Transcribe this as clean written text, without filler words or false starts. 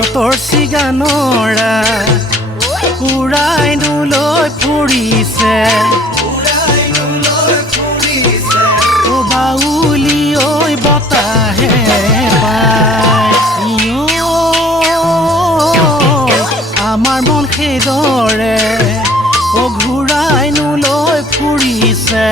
চতৰ চিগানৰা উৰাই নুলৈ ফুৰিছে ও বাউলি ঐ বতাহে পায় আমাৰ মন সেইদৰে ও ঘূৰাই নুলৈ ফুৰিছে